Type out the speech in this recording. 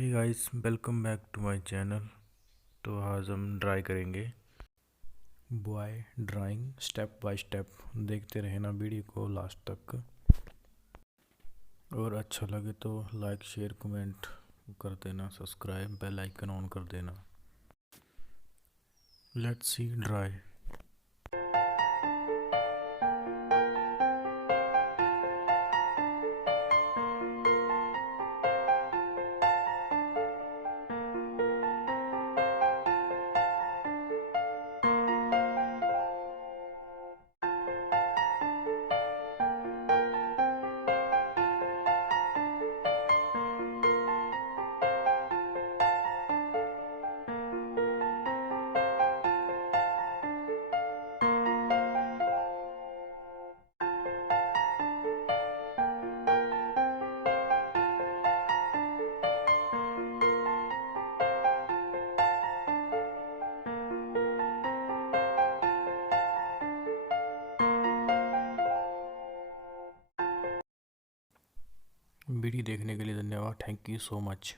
Hey guys, welcome back to my channel. तो आज हम ड्राई करेंगे boy drawing step by step. देखते रहना वीडियो को लास्ट तक, और अच्छा लगे तो लाइक शेयर कमेंट कर देना, सब्सक्राइब बेल आइकन ऑन कर देना। Let's see dry. वीडियो देखने के लिए धन्यवाद। Thank you so much.